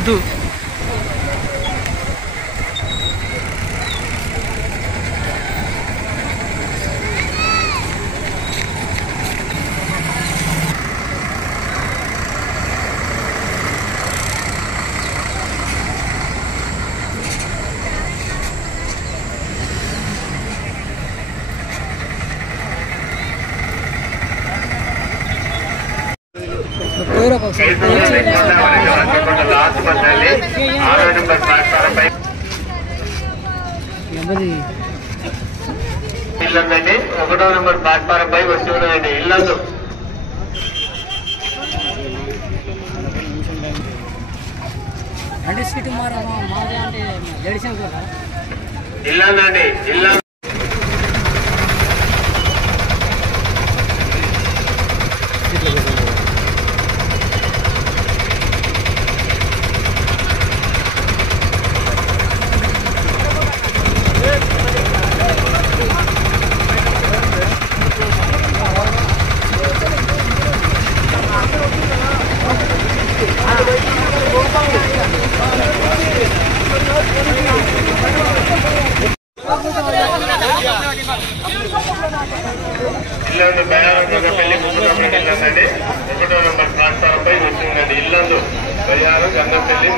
గుద్దు ఇల్లండి 1వ number platform పై వస్తున్నాయండి ఇల్లందు అంటే సీటు అంటే ఇల్లందండి ఇల్లం ఇల్లందు బయారం గంగపల్లి ఇల్లందండి 1వ నెంబర్ ప్లాట్ఫారం పై వస్తుందండి ఇల్లందు బయారం గంగపల్లి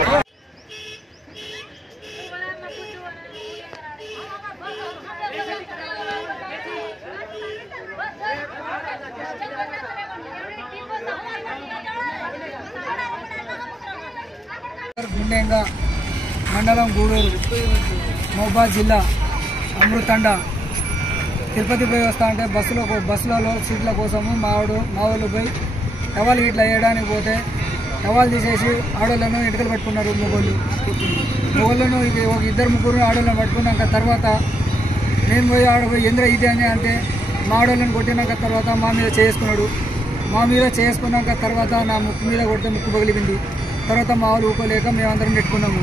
గుండెంగా మండలం గూడూరు మహబూబాద్ జిల్లా అమృతండ తిరుపతి పోయి వస్తా అంటే బస్సులలో సీట్ల కోసము మా వాళ్ళు పోయి టవాల్ ఇట్లా వేయడానికి పోతే టవాల్ తీసేసి ఆడోళ్ళను ఇటుకలు పట్టుకున్నారు మొగోళ్ళను ఒక 2-3 ఆడోళ్ళను పట్టుకున్నాక తర్వాత నేను పోయి ఆడపోయి ఎందుకు ఇదే అని అంటే మా ఆడోళ్ళని కొట్టినాక తర్వాత మా మీద చేసుకున్నాడు. మా మీద చేసుకున్నాక తర్వాత నా ముక్కు మీద కొడితే ముక్కు పగిలింది. తర్వాత మా వాళ్ళు ఊకోలేక మేమందరం పెట్టుకున్నాము.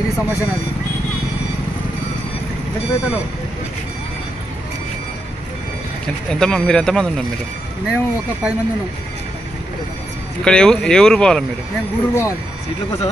ఇది సమస్య నాది. మీరు ఎంతమంది ఉన్నారు? మీరు మేము ఒక 10 మంది ఉన్నాం. ఇక్కడ ఏ ఊరు పోవాలి మీరు? మేము గూడూరు పోవాలి. సీట్ల కోసం